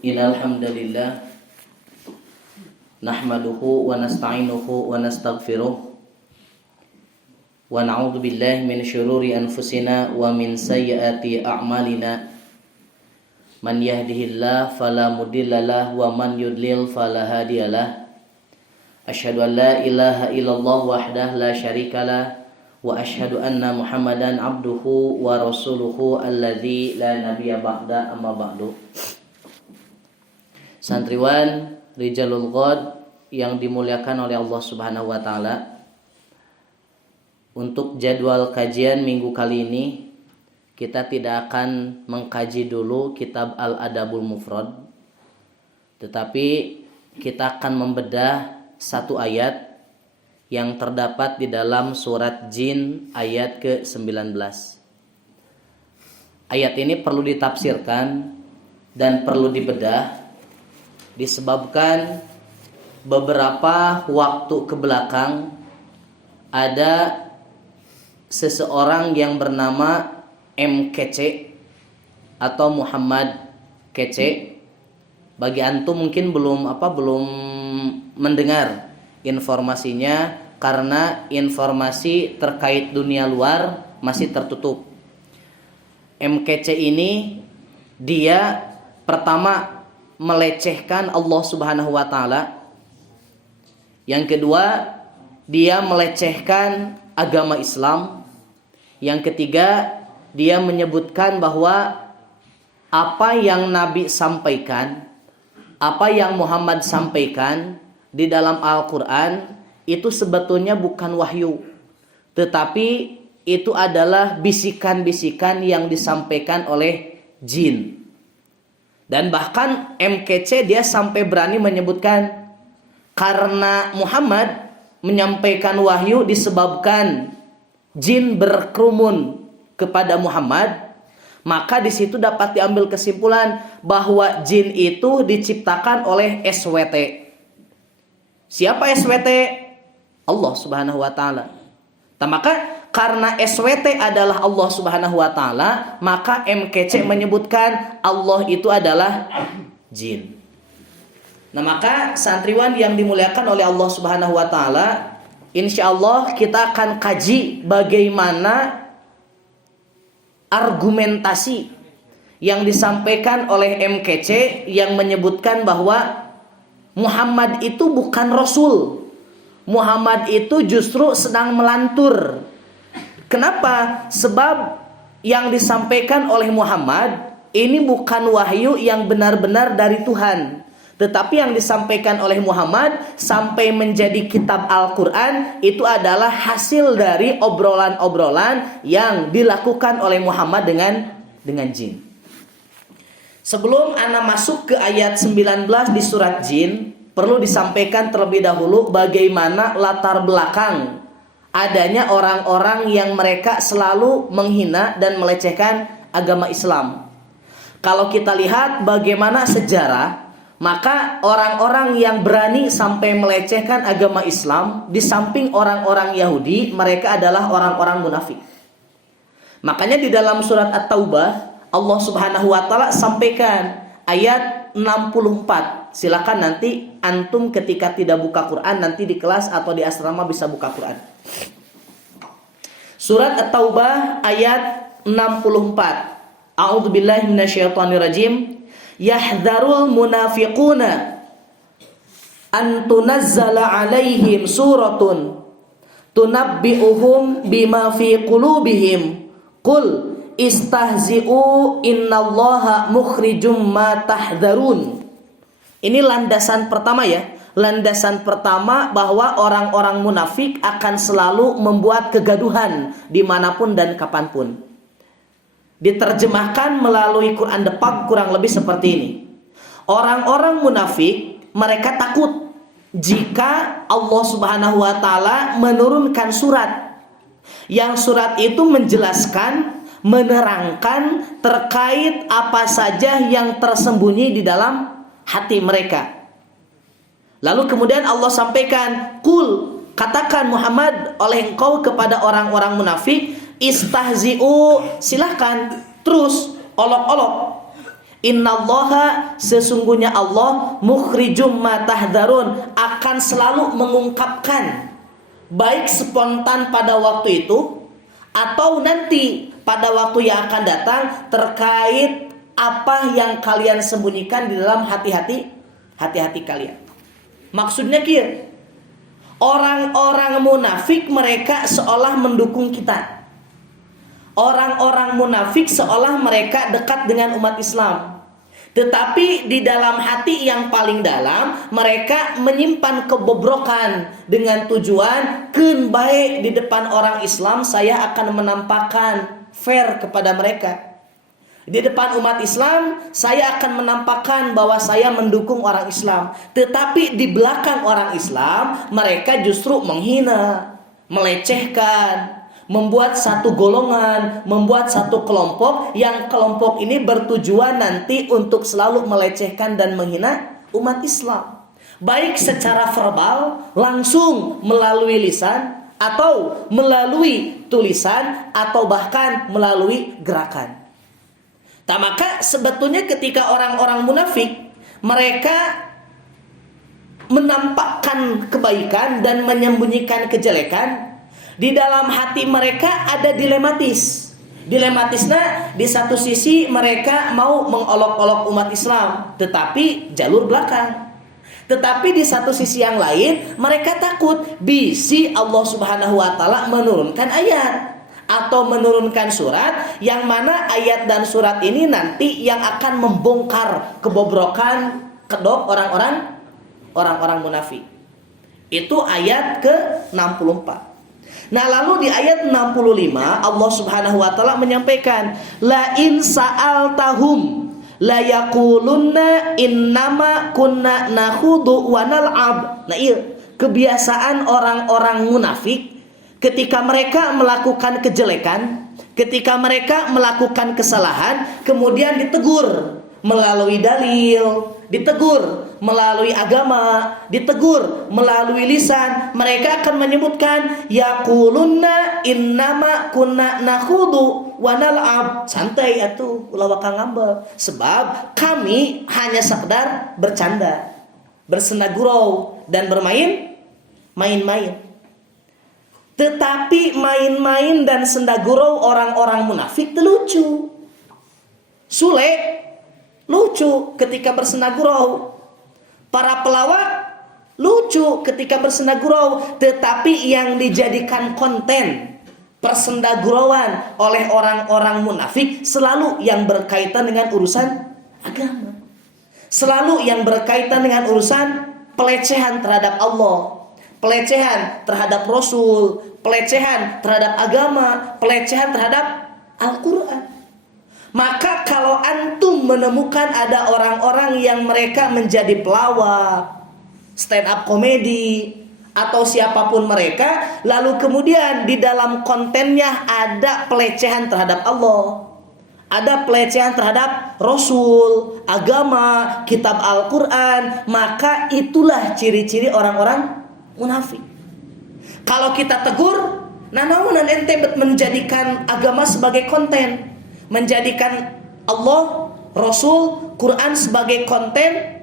Innal hamdalillah nahmaduhu wa nasta'inuhu wa nastaghfiruh wa na'udzu billahi min syururi anfusina wa min sayyiati a'malina. Man yahdihillahu fala mudhillalah wa man yudlil fala hadiyalah. Asyhadu an la ilaha illallah wahdahu la syarikalah wa asyhadu anna Muhammadan abduhu wa rasuluhu alladzi la nabiyya ba'da amma ba'du. Santriwan Rijalul Ghad yang dimuliakan oleh Allah Subhanahu wa taala. Untuk jadwal kajian minggu kali ini kita tidak akan mengkaji dulu kitab Al-Adabul Mufrad, tetapi kita akan membedah satu ayat yang terdapat di dalam surat Jin ayat ke-19. Ayat ini perlu ditafsirkan dan perlu dibedah disebabkan beberapa waktu ke belakang ada seseorang yang bernama MKC atau Muhammad Kece. Bagi antum mungkin belum mendengar informasinya karena informasi terkait dunia luar masih tertutup. MKC ini dia pertama melecehkan Allah Subhanahu wa taala. Yang kedua, dia melecehkan agama Islam. Yang ketiga, dia menyebutkan bahwa apa yang Nabi sampaikan, apa yang Muhammad sampaikan di dalam Al-Quran itu sebetulnya bukan wahyu, tetapi itu adalah bisikan-bisikan yang disampaikan oleh jin. Dan bahkan MKC dia sampai berani menyebutkan karena Muhammad menyampaikan wahyu disebabkan jin berkerumun kepada Muhammad, maka di situ dapat diambil kesimpulan bahwa jin itu diciptakan oleh SWT. Siapa SWT? Allah Subhanahu wa taala. Maka karena SWT adalah Allah Subhanahu wa taala, maka MKC menyebutkan Allah itu adalah jin. Nah, maka santriwan yang dimuliakan oleh Allah Subhanahu wa taala, insyaallah kita akan kaji bagaimana argumentasi yang disampaikan oleh MKC yang menyebutkan bahwa Muhammad itu bukan Rasul. Muhammad itu justru sedang melantur. Kenapa? Sebab yang disampaikan oleh Muhammad ini bukan wahyu yang benar-benar dari Tuhan, tetapi yang disampaikan oleh Muhammad sampai menjadi kitab Al-Quran itu adalah hasil dari obrolan-obrolan yang dilakukan oleh Muhammad dengan jin. Sebelum ana masuk ke ayat 19 di surat Jin, perlu disampaikan terlebih dahulu bagaimana latar belakang adanya orang-orang yang mereka selalu menghina dan melecehkan agama Islam. Kalau kita lihat bagaimana sejarah, maka orang-orang yang berani sampai melecehkan agama Islam di samping orang-orang Yahudi, mereka adalah orang-orang munafik. Makanya di dalam surat At-Taubah Allah Subhanahu wa taala sampaikan ayat 64. Silakan nanti antum ketika tidak buka Quran nanti di kelas atau di asrama bisa buka Quran. Surat At-Taubah ayat 64. A'udzubillahi minasyaitonirrajim. Yahdharul munafiquna an tunazzala alaihim suratun tunabbi'uhum bima fi qulubihim qul istahzi'u innallaha mukhrijum ma tahdharun. Ini landasan pertama ya. Landasan pertama bahwa orang-orang munafik akan selalu membuat kegaduhan dimanapun dan kapanpun. Diterjemahkan melalui Quran Depak kurang lebih seperti ini. Orang-orang munafik mereka takut jika Allah Subhanahu wa taala menurunkan surat. Yang surat itu menjelaskan, menerangkan terkait apa saja yang tersembunyi di dalam hati mereka. Lalu kemudian Allah sampaikan, "Qul," katakan Muhammad oleh engkau kepada orang-orang munafik, "Istahzi'u," silahkan terus olok-olok. Innallaha, sesungguhnya Allah, mukhrijum ma tahdharun, akan selalu mengungkapkan, baik spontan pada waktu itu atau nanti pada waktu yang akan datang, terkait apa yang kalian sembunyikan di dalam hati-hati kalian. Maksudnya kieu, orang-orang munafik mereka seolah mendukung kita. Orang-orang munafik seolah mereka dekat dengan umat Islam. Tetapi di dalam hati yang paling dalam, mereka menyimpan kebobrokan dengan tujuan keun bae di depan orang Islam saya akan menampakkan fair kepada mereka. Di depan umat Islam saya akan menampakkan bahwa saya mendukung orang Islam. Tetapi di belakang orang Islam mereka justru menghina, melecehkan, membuat satu golongan, membuat satu kelompok, yang kelompok ini bertujuan nanti untuk selalu melecehkan dan menghina umat Islam. Baik secara verbal, langsung melalui lisan, atau melalui tulisan, atau bahkan melalui gerakan. Maka sebetulnya ketika orang-orang munafik, mereka menampakkan kebaikan dan menyembunyikan kejelekan, di dalam hati mereka ada dilematis. Dilematisnya, di satu sisi mereka mau mengolok-olok umat Islam, tetapi jalur belakang. Tetapi di satu sisi yang lain, mereka takut bisi Allah Subhanahu wa taala menurunkan ayat atau menurunkan surat, yang mana ayat dan surat ini nanti yang akan membongkar kebobrokan kedok orang-orang munafik. Itu ayat ke-64. Nah, lalu di ayat 65 Allah Subhanahu wa taala menyampaikan, la in sa'altahum la yaqulunna innama kunna nakhudu wa nal'ab. Nah, iya, kebiasaan orang-orang munafik ketika mereka melakukan kejelekan, ketika mereka melakukan kesalahan, kemudian ditegur melalui dalil, ditegur melalui agama, ditegur melalui lisan, mereka akan menyebutkan yaqulunna innama kunna nakhudu wa nal'ab. Santai atuh, ulah wakang ngambek, sebab kami hanya sekedar bercanda, bersenda gurau dan main-main. Tetapi main-main dan senda gurau orang-orang munafik itu lucu. Sule lucu ketika bersenda gurau. Para pelawak lucu ketika bersenda gurau, tetapi yang dijadikan konten persendagurauan oleh orang-orang munafik selalu yang berkaitan dengan urusan agama. Selalu yang berkaitan dengan urusan pelecehan terhadap Allah, pelecehan terhadap Rasul, pelecehan terhadap agama, pelecehan terhadap Al-Quran. Maka kalau antum menemukan ada orang-orang yang mereka menjadi pelawak, stand up komedi, atau siapapun mereka, lalu kemudian di dalam kontennya ada pelecehan terhadap Allah, ada pelecehan terhadap Rasul, agama, kitab Al-Quran, maka itulah ciri-ciri orang-orang munafik. Kalau kita tegur, nah namun ente menjadikan agama sebagai konten, menjadikan Allah, Rasul, Quran sebagai konten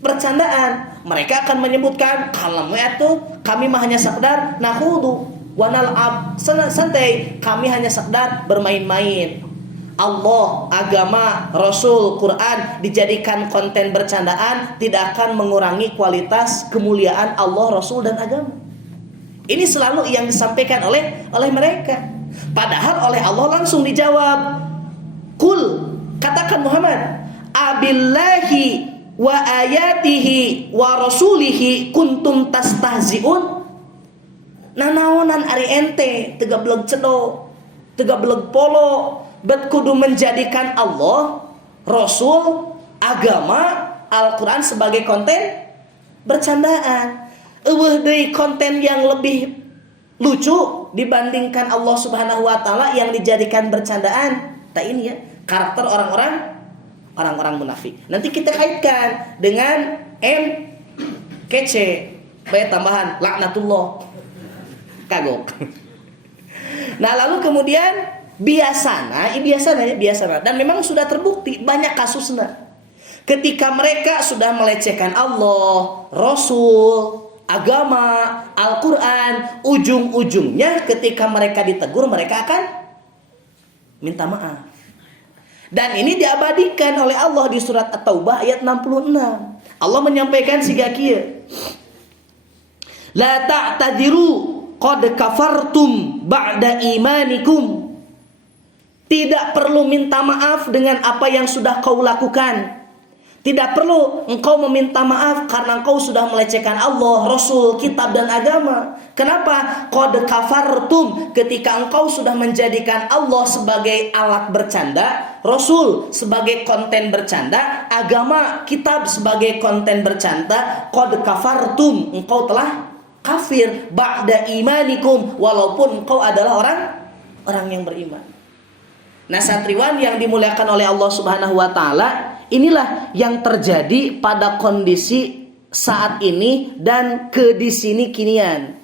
bercandaan, mereka akan menyebutkan kalau itu kami mah hanya sekedar nakhudu wa nal'ab, santai, kami hanya sekedar bermain-main. Allah, agama, Rasul, Quran dijadikan konten bercandaan tidak akan mengurangi kualitas kemuliaan Allah, Rasul dan agama. Ini selalu yang disampaikan oleh mereka. Padahal oleh Allah langsung dijawab, kul, katakan Muhammad, abillahi wa ayatihi wa rasulihi kuntum tastahzi'un. Nanaonan ari ente teu beleg cedok, teu beleg polo, bet kudu menjadikan Allah, Rasul, agama, Al-Quran sebagai konten bercandaan. Eueuh deui konten yang lebih lucu dibandingkan Allah Subhanahu wa taala yang dijadikan bercandaan. Tak ini ya, karakter orang-orang munafik. Nanti kita kaitkan dengan MKC, baik tambahan laknatullah. Kagok. Nah, lalu kemudian biasana dan memang sudah terbukti banyak kasusnya. Ketika mereka sudah melecehkan Allah, Rasul, agama, Al-Quran, ujung-ujungnya ketika mereka ditegur mereka akan minta maaf. Dan ini diabadikan oleh Allah di surat At-Taubah ayat 66. Allah menyampaikan siga kieu. La ta'tadiru qad kafartum ba'da imanikum. Tidak perlu minta maaf dengan apa yang sudah kau lakukan. Tidak perlu engkau meminta maaf karena engkau sudah melecehkan Allah, Rasul, kitab dan agama. Kenapa? Qad kafartum, ketika engkau sudah menjadikan Allah sebagai alat bercanda, Rasul sebagai konten bercanda, agama, kitab sebagai konten bercanda, qad kafartum, engkau telah kafir ba'da imanikum, walaupun engkau adalah orang yang beriman. Nah, santriwan yang dimuliakan oleh Allah Subhanahu wa taala, inilah yang terjadi pada kondisi saat ini dan di sini kinian.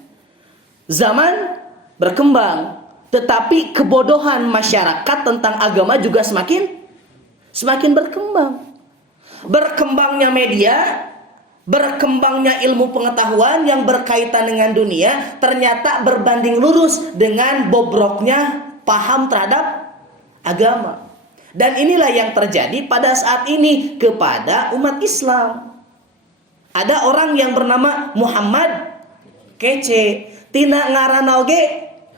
Zaman berkembang, tetapi kebodohan masyarakat tentang agama juga semakin berkembang. Berkembangnya media, berkembangnya ilmu pengetahuan yang berkaitan dengan dunia ternyata berbanding lurus dengan bobroknya paham terhadap agama. Dan inilah yang terjadi pada saat ini kepada umat Islam. Ada orang yang bernama Muhammad kece, tina ngaranna oge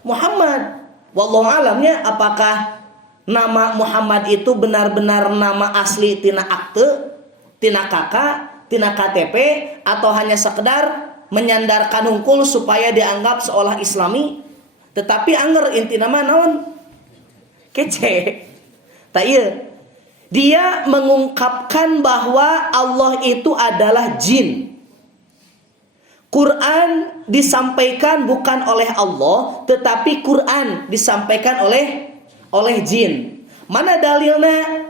Muhammad. Wallahu alamnya apakah nama Muhammad itu benar-benar nama asli tina akte, tina kakak, tina KTP, atau hanya sekedar menyandarkan hungkul supaya dianggap seolah Islami. Tetapi anger inti nama naon? Kece. Tak iya. Dia mengungkapkan bahwa Allah itu adalah jin. Quran disampaikan bukan oleh Allah, tetapi Quran disampaikan oleh jin. Mana dalilnya?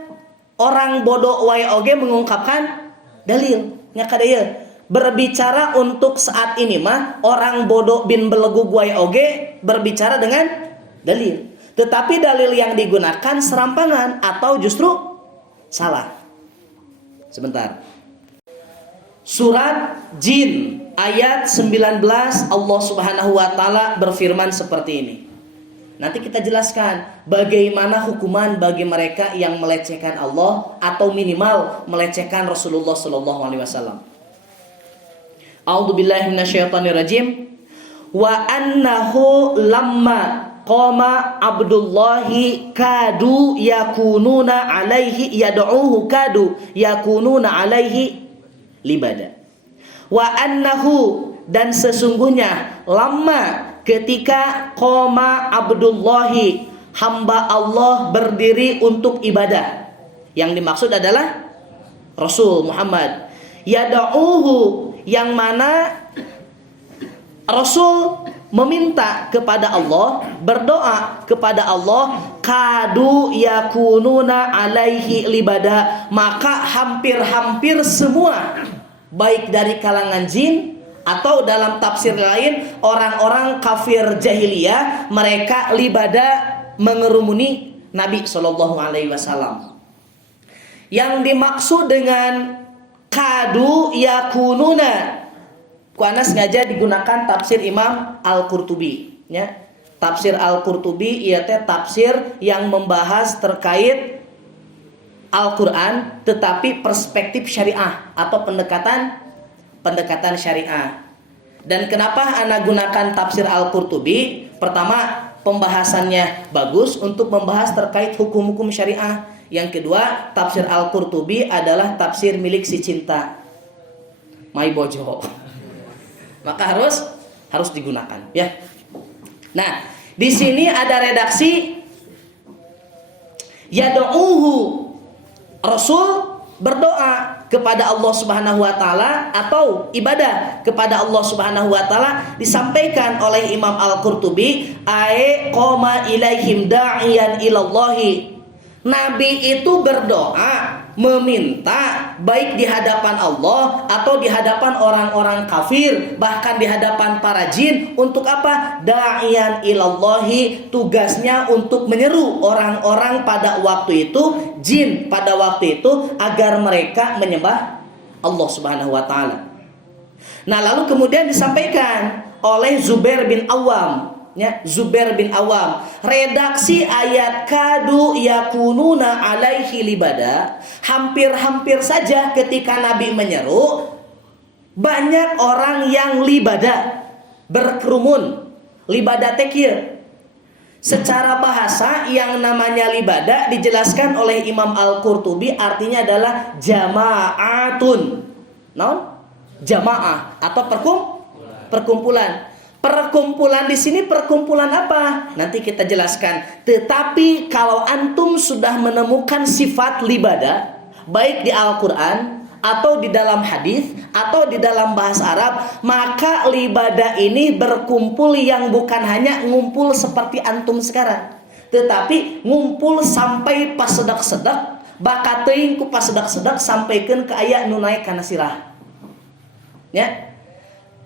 Orang bodoh wae oge mengungkapkan dalil. Nya kadaya berbicara untuk saat ini mah orang bodoh bin belegug wae oge berbicara dengan dalil. Tetapi dalil yang digunakan serampangan atau justru salah. Sebentar. Surat Jin ayat 19 Allah Subhanahu wa taala berfirman seperti ini. Nanti kita jelaskan bagaimana hukuman bagi mereka yang melecehkan Allah atau minimal melecehkan Rasulullah sallallahu alaihi wasallam. A'udzubillahi minasyaitonirrajim. Wa annahu lamma qama Abdullahi kadu yakununa alaihi yad'uhu kadu yakununa alaihi libada. Wa annahu, dan sesungguhnya lama ketika qama Abdullahi, hamba Allah berdiri untuk ibadah. Yang dimaksud adalah Rasul Muhammad. Yad'uhu, yang mana Rasul meminta kepada Allah, berdoa kepada Allah, kadu yakununa alaihi libada, maka hampir-hampir semua baik dari kalangan jin atau dalam tafsir lain orang-orang kafir jahiliyah, mereka libada mengerumuni Nabi sallallahu alaihi wasallam. Yang dimaksud dengan kadu yakununa, kuana sengaja digunakan tafsir Imam Al-Qurtubi, ya. Tafsir Al-Qurtubi ieu teh tafsir yang membahas terkait Al-Qur'an tetapi perspektif syariah atau pendekatan syariah. Dan kenapa ana gunakan tafsir Al-Qurtubi? Pertama, pembahasannya bagus untuk membahas terkait hukum-hukum syariah. Yang kedua, tafsir Al-Qurtubi adalah tafsir milik si cinta Mai Bojo. Maka harus digunakan, ya. Nah, di sini ada redaksi yad'uhu, Rasul berdoa kepada Allah Subhanahu wa taala atau ibadah kepada Allah Subhanahu wa taala, disampaikan oleh Imam Al-Qurtubi, qama ilaihim da'iyan ilallahi, Nabi itu berdoa, meminta baik di hadapan Allah atau di hadapan orang-orang kafir, bahkan di hadapan para jin. Untuk apa? Da'iyan ilallahi, tugasnya untuk menyeru orang-orang pada waktu itu, jin pada waktu itu, agar mereka menyembah Allah Subhanahu wa taala. Nah, lalu kemudian disampaikan oleh Zubair bin Awam, ya, Zubair bin Awam, redaksi ayat kadu yakununa alaihi libada, hampir-hampir saja ketika Nabi menyeru, banyak orang yang libada, berkerumun. Libada tekir. Secara bahasa yang namanya libada dijelaskan oleh Imam Al-Qurtubi artinya adalah jama'atun. Naon? Jamaah atau perkumpulan. Perkumpulan di sini perkumpulan apa? Nanti kita jelaskan. Tetapi kalau antum sudah menemukan sifat libada, baik di Al-Quran atau di dalam hadis atau di dalam bahasa Arab, maka libada ini berkumpul yang bukan hanya ngumpul seperti antum sekarang, tetapi ngumpul sampai pas sedak-sedak, bakat teuing ku pas sedak-sedak sampaikan ke aya nu naik kana sirah. Ya.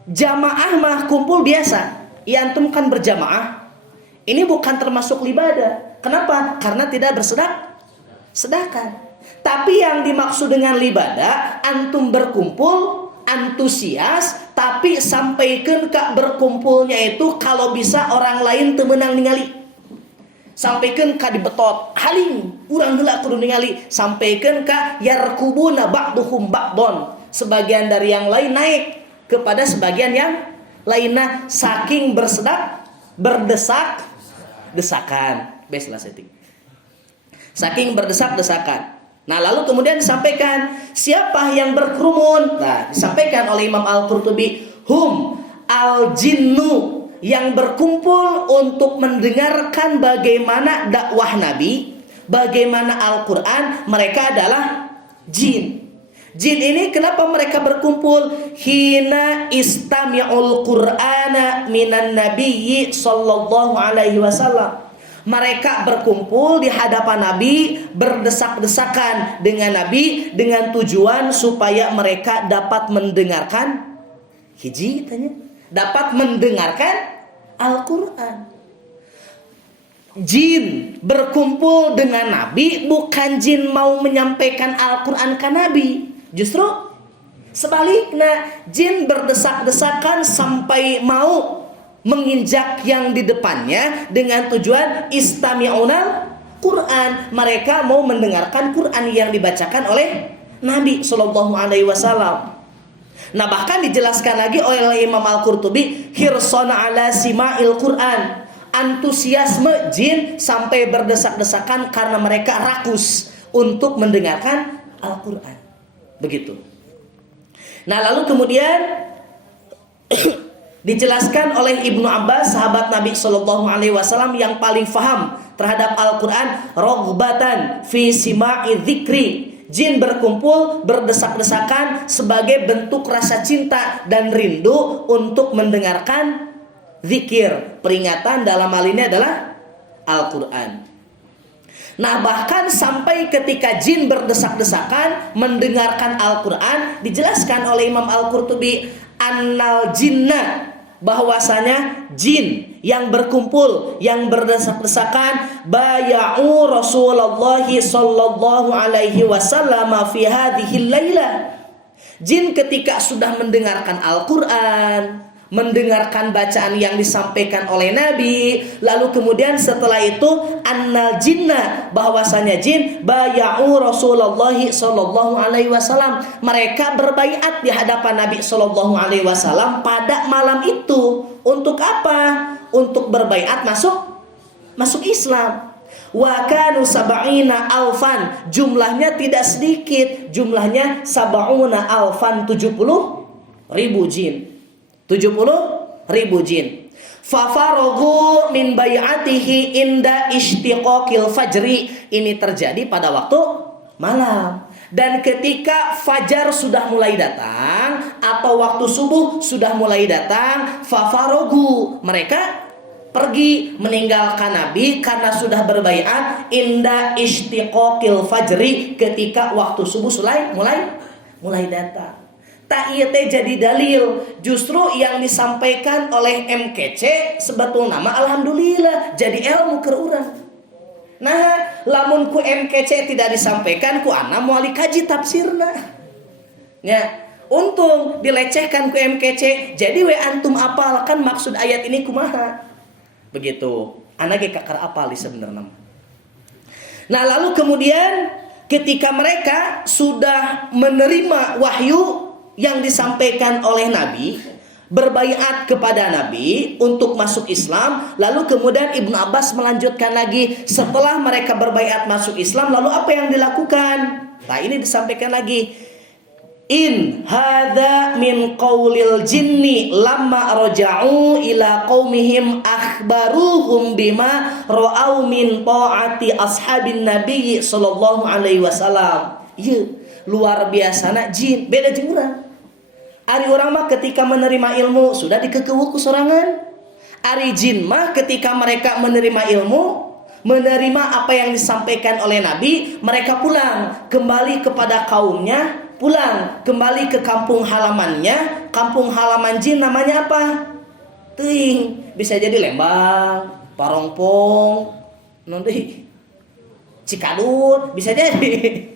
Jamaah mah kumpul biasa. Ya antum kan berjamaah. Ini bukan termasuk libada. Kenapa? Karena tidak sedekah. Tapi yang dimaksud dengan libada, antum berkumpul antusias, tapi sampaikan ke berkumpulnya itu kalau bisa orang lain teu meunang ningali. Sampaikan ka dibetot, haling urang heula kudu ningali. Sampaikan ka yarkubuna ba'duhum ba'don. Sebagian dari yang lain naik kepada sebagian yang lainnya, saking berdesak-desakan. Beslah setting. Saking berdesak-desakan. Nah, lalu kemudian disampaikan siapa yang berkerumun. Nah, disampaikan oleh Imam Al-Qurtubi, hum al-jinnu, yang berkumpul untuk mendengarkan bagaimana dakwah Nabi, bagaimana Al-Quran. Mereka adalah jin. Jin ini kenapa mereka berkumpul? Hina istami'ul Qur'ana minan nabiyyi sallallahu alaihi wasallam. Mereka berkumpul di hadapan Nabi, berdesak-desakan dengan Nabi dengan tujuan supaya mereka dapat mendengarkan dapat mendengarkan Al-Quran. Jin berkumpul dengan Nabi bukan jin mau menyampaikan Al-Quran ke Nabi. Justru sebaliknya, jin berdesak-desakan sampai mau menginjak yang di depannya dengan tujuan istami'unal Quran. Mereka mau mendengarkan Quran yang dibacakan oleh Nabi Sallallahu Alaihi Wasallam. Nah, bahkan dijelaskan lagi oleh Imam Al-Qurtubi, hirson ala sima'il Quran, antusiasme jin sampai berdesak-desakan karena mereka rakus untuk mendengarkan Al-Quran. Begitu. Nah, lalu kemudian dijelaskan oleh Ibnu Abbas, sahabat Nabi Sallallahu Alaihi Wasallam yang paling faham terhadap Al-Quran, rogbatan fi sima'i dzikri. Jin berkumpul berdesak-desakan sebagai bentuk rasa cinta dan rindu untuk mendengarkan zikir, peringatan, dalam hal ini adalah Al-Quran. Nah, bahkan sampai ketika jin berdesak-desakan mendengarkan Al-Quran, dijelaskan oleh Imam Al-Qurtubi, annal jinna, bahwasanya jin yang berkumpul, yang berdesak-desakan, baya'u Rasulullah sallallahu alaihi wasallam fi hadhil lailah. Jin ketika sudah mendengarkan Al-Quran, mendengarkan bacaan yang disampaikan oleh Nabi, lalu kemudian setelah itu annal jinna, bahwasanya jin baya'u Rasulullah sallallahu alaihi wasallam, mereka berbaiat di hadapan Nabi sallallahu alaihi wasallam pada malam itu. Untuk apa? Untuk berbaiat masuk Islam. Wa kanu sab'ina alfan, jumlahnya tidak sedikit, jumlahnya sab'una alfan, 70.000 jin. 70.000 jin. Fafarogu min bay'atihi inda ishtiqaqil fajri. Ini terjadi pada waktu malam. Dan ketika fajar sudah mulai datang atau waktu subuh sudah mulai datang, fafarogu, mereka pergi meninggalkan Nabi karena sudah berbaiat inda istiqaqil fajri, ketika waktu subuh mulai datang. Tak iya teh jadi dalil. Justru yang disampaikan oleh MKC sebetulnya nama alhamdulillah jadi ilmu ke urang. Nah, lamun ku MKC tidak disampaikan ku ana moal kaji tafsirna. Ya, untung dilecehkan ku MKC. Jadi we antum apalkan maksud ayat ini kumaha. Begitu. Ana ge kakar apal sebenarnya. Nah, lalu kemudian ketika mereka sudah menerima wahyu yang disampaikan oleh Nabi, berbaiat kepada Nabi untuk masuk Islam, lalu kemudian Ibnu Abbas melanjutkan lagi, setelah mereka berbaiat masuk Islam, lalu apa yang dilakukan? Nah, ini disampaikan lagi, in hadza min qaulil jinni lamma raja'u ila qaumihim akhbaruhum bima ra'au min ta'ati ashabin nabi sallallahu alaihi wasallam. Ieu luar biasana jin, beda jeung urang. Ari orang mah ketika menerima ilmu sudah dikekeuh ku sorangan. Ari jin mah ketika mereka menerima ilmu, menerima apa yang disampaikan oleh Nabi, mereka pulang kembali kepada kaumnya, pulang kembali ke kampung halamannya. Kampung halaman jin namanya apa? Teuing, bisa jadi Lembang, Parongpong, non deui, Cikadut, bisa jadi.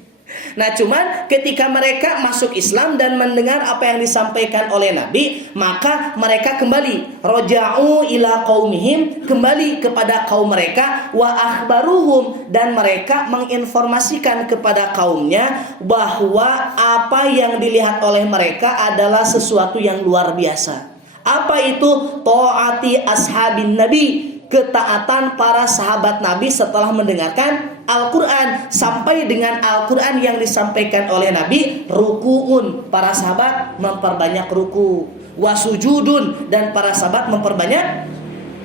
Nah, cuman ketika mereka masuk Islam dan mendengar apa yang disampaikan oleh Nabi, maka mereka kembali roja'u ila qaumihim, kembali kepada kaum mereka, wa akhbaruhum, dan mereka menginformasikan kepada kaumnya bahwa apa yang dilihat oleh mereka adalah sesuatu yang luar biasa. Apa itu? Ta'ati ashabin nabi, ketaatan para sahabat Nabi setelah mendengarkan Al-Quran, sampai dengan Al-Quran yang disampaikan oleh Nabi, ruku'un, para sahabat memperbanyak ruku, wasujudun, dan para sahabat memperbanyak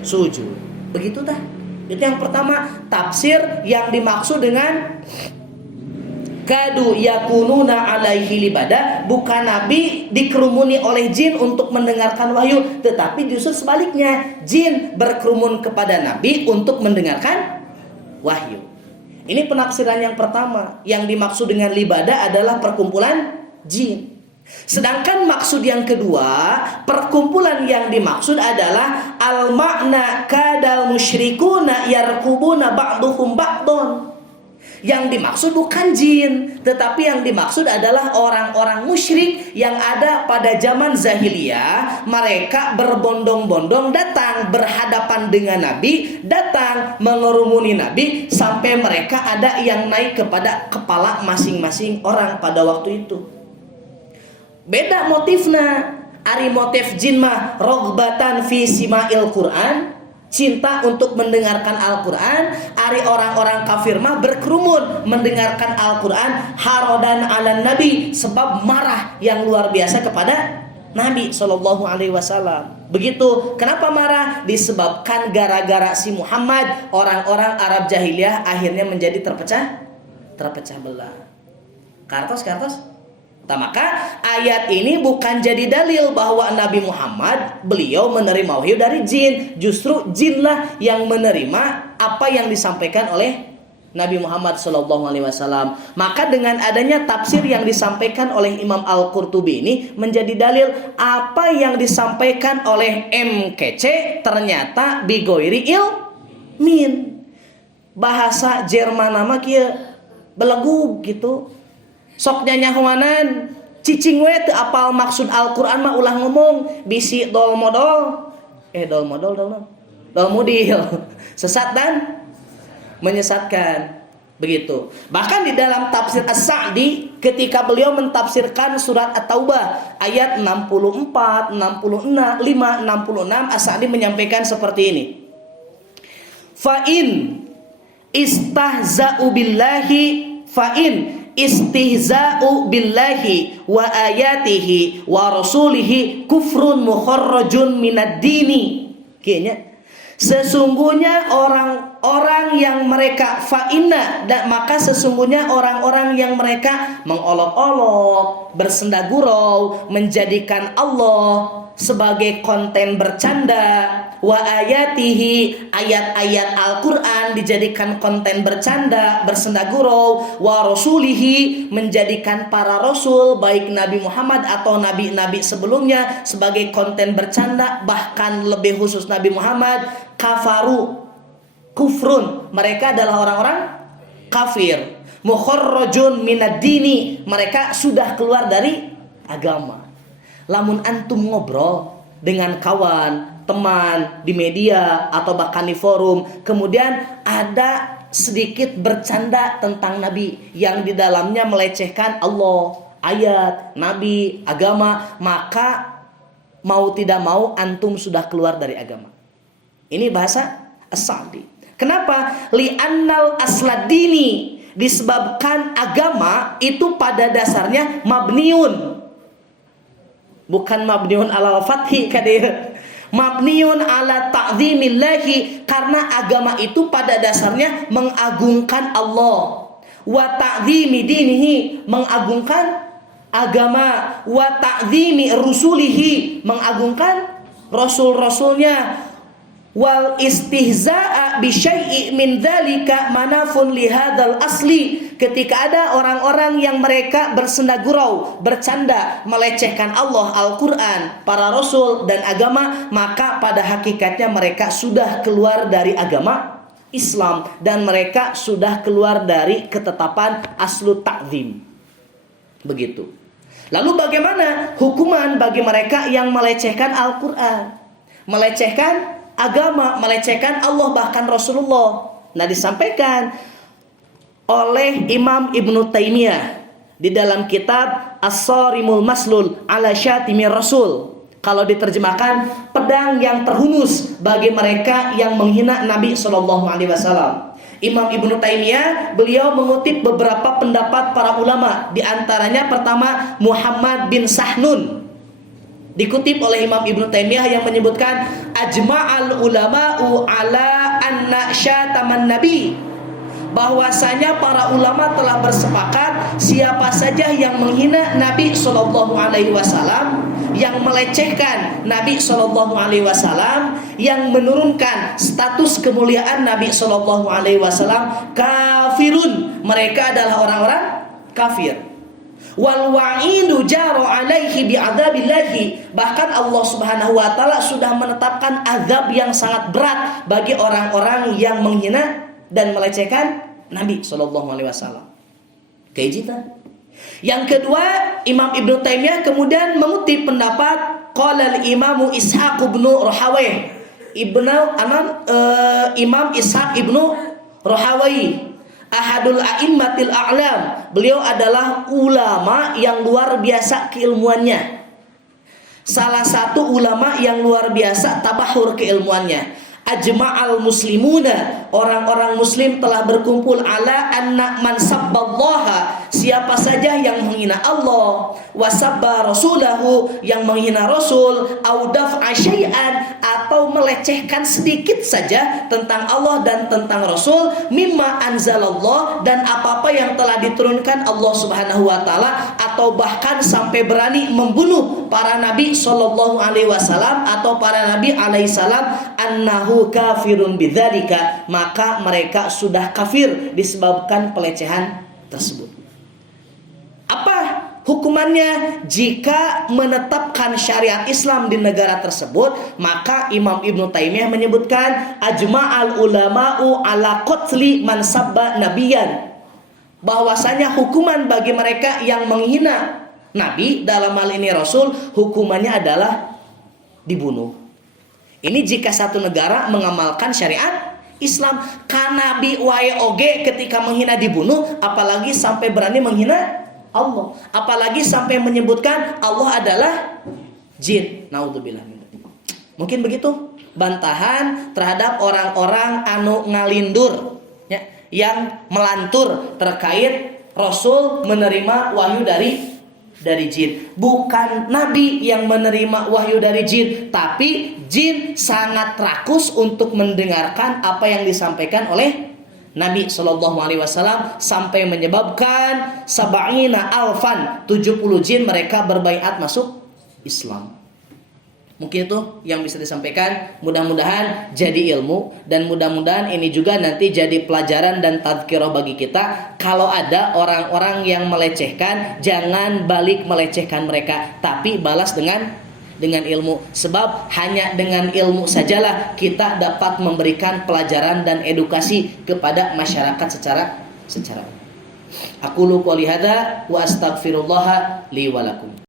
sujud. Begitu dah. Itu yang pertama, tafsir yang dimaksud dengan kadu yakununa alaihi libada, bukan Nabi dikerumuni oleh jin untuk mendengarkan wahyu, tetapi justru sebaliknya, jin berkerumun kepada Nabi untuk mendengarkan wahyu. Ini penafsiran yang pertama. Yang dimaksud dengan libada adalah perkumpulan jin. Sedangkan maksud yang kedua, perkumpulan yang dimaksud adalah al-makna kadal musyrikuna yarkubuna ba'duhum ba'don. Yang dimaksud bukan jin, tetapi yang dimaksud adalah orang-orang musyrik yang ada pada zaman zahiliyah. Mereka berbondong-bondong datang berhadapan dengan Nabi, datang mengerumuni Nabi, sampai mereka ada yang naik kepada kepala masing-masing orang pada waktu itu. Beda motifna. Ari motif jin mah rogbatan fi sima'il Quran, cinta untuk mendengarkan Al-Quran. Ari orang-orang kafir mah berkerumun mendengarkan Al-Quran harodan ala Nabi, sebab marah yang luar biasa kepada Nabi SAW. Begitu. Kenapa marah? Disebabkan gara-gara si Muhammad, orang-orang Arab jahiliyah akhirnya menjadi terpecah belah. Kartos. Maka ayat ini bukan jadi dalil bahwa Nabi Muhammad beliau menerima wahyu dari jin. Justru jinlah yang menerima apa yang disampaikan oleh Nabi Muhammad SAW. Maka dengan adanya tafsir yang disampaikan oleh Imam Al-Qurtubi ini menjadi dalil apa yang disampaikan oleh MKC ternyata bigoiri ilmin. Bahasa Jerman nama kieu belegu gitu. Sok nyanyahuanan cicing we teu apal maksud Al-Qur'an mah ulah ngomong bisi dol modil sesat dan menyesatkan. Begitu. Bahkan di dalam tafsir As-Sa'di ketika beliau mentafsirkan surat At-Taubah ayat 64, 65, 66, As-Sa'di menyampaikan seperti ini. Fa'in istihza'u billahi wa ayatihi wa rasulihi kufrun mukharrajun minad dini. Kayaknya sesungguhnya orang-orang yang mereka fa'inna, dan maka sesungguhnya orang-orang yang mereka mengolok-olok, bersenda gurau, menjadikan Allah sebagai konten bercanda, wa ayatihi, ayat-ayat Al-Quran dijadikan konten bercanda, bersenda gurau, wa rasulihi, menjadikan para rasul baik Nabi Muhammad atau nabi-nabi sebelumnya sebagai konten bercanda, bahkan lebih khusus Nabi Muhammad, kafaru, kufrun, mereka adalah orang-orang kafir, mukharrajun minad dini, mereka sudah keluar dari agama. Lamun antum ngobrol dengan kawan, teman di media atau bahkan di forum, kemudian ada sedikit bercanda tentang Nabi yang di dalamnya melecehkan Allah, ayat, Nabi, agama, maka mau tidak mau antum sudah keluar dari agama. Ini bahasa as-Sa'di. Kenapa? Li'annal asladini, disebabkan agama itu pada dasarnya mabniun, bukan mabniun ala fathi kadir, mabniun ala ta'zimillahi, karena agama itu pada dasarnya mengagungkan Allah, wa ta'zimi dinihi, mengagungkan agama, wa ta'zimi rusulihi, mengagungkan rasul-rasulnya, wal istihza'a bi syai'i min dzalika manafun li hadzal asli. Ketika ada orang-orang yang mereka bersenda gurau, bercanda, melecehkan Allah, Al-Qur'an, para rasul dan agama, maka pada hakikatnya mereka sudah keluar dari agama Islam dan mereka sudah keluar dari ketetapan aslu ta'zim. Begitu. Lalu bagaimana hukuman bagi mereka yang melecehkan Al-Qur'an, melecehkan agama, melecehkan Allah bahkan Rasulullah? Nah, disampaikan oleh Imam Ibnu Taimiyah di dalam kitab As-Sarimul Maslul ala Syatimir Rasul. Kalau diterjemahkan, pedang yang terhunus bagi mereka yang menghina Nabi Shallallahu Alaihi Wasallam. Imam Ibnu Taimiyah, beliau mengutip beberapa pendapat para ulama, di antaranya pertama Muhammad bin Sahnun. Dikutip oleh Imam Ibnu Taimiyah yang menyebutkan ajma'al ulama'u ala anna syataman nabi, bahwasanya para ulama telah bersepakat siapa saja yang menghina Nabi Shallallahu Alaihi Wasallam, yang melecehkan Nabi Shallallahu Alaihi Wasallam, yang menurunkan status kemuliaan Nabi Shallallahu Alaihi Wasallam, kafirun, mereka adalah orang-orang kafir. Wal wa'idu jaro alaihi bi'adzabillahi, bahkan Allah Subhanahu wa taala sudah menetapkan azab yang sangat berat bagi orang-orang yang menghina dan melecehkan Nabi Shallallahu Alaihi Wasallam. Kejitan. Yang kedua, Imam Ibnu Taimiyah kemudian mengutip pendapat qala al-Imam Ishaq bin Rahawayh, Imam Ishaq ibnu Rahawayh, ahadul a'immatil a'lam, beliau adalah ulama yang luar biasa keilmuannya, salah satu ulama yang luar biasa tabahur keilmuannya. Ajma'al muslimuna, orang-orang muslim telah berkumpul ala anna man sabballaha, siapa saja yang menghina Allah, wa sabba rasulahu, yang menghina rasul, au daf'a syai'an, atau melecehkan sedikit saja tentang Allah dan tentang rasul, mimma anzalallah, dan apa-apa yang telah diturunkan Allah Subhanahu wa taala, atau bahkan sampai berani membunuh para nabi sallallahu alaihi wasallam atau para nabi alaihi salam, annahu kafirun bidzalika, maka mereka sudah kafir disebabkan pelecehan tersebut. Apa hukumannya jika menetapkan syariat Islam di negara tersebut? Maka Imam Ibnu Taimiyah menyebutkan ajma'al ulama'u ala qatli man sabba nabiyan, bahwasanya hukuman bagi mereka yang menghina Nabi, dalam hal ini Rasul, hukumannya adalah dibunuh. Ini jika satu negara mengamalkan syariat Islam. Karena Nabi wae oge ketika menghina dibunuh, apalagi sampai berani menghina Allah, apalagi sampai menyebutkan Allah adalah jin. Naudzubillah. Mungkin begitu bantahan terhadap orang-orang anu ngalindur ya, yang melantur terkait Rasul menerima wahyu dari jin. Bukan Nabi yang menerima wahyu dari jin, tapi jin sangat rakus untuk mendengarkan apa yang disampaikan oleh Nabi Shallallahu Alaihi Wasallam, sampai menyebabkan sab'ina alfan, 70 jin mereka berbaiat masuk Islam. Mungkin itu yang bisa disampaikan. Mudah-mudahan jadi ilmu, dan mudah-mudahan ini juga nanti jadi pelajaran dan tadhkirah bagi kita. Kalau ada orang-orang yang melecehkan, jangan balik melecehkan mereka, tapi balas dengan ilmu. Sebab hanya dengan ilmu sajalah kita dapat memberikan pelajaran dan edukasi kepada masyarakat secara umum. Aqulu qouli hadza wa astaghfirullah li wa lakum.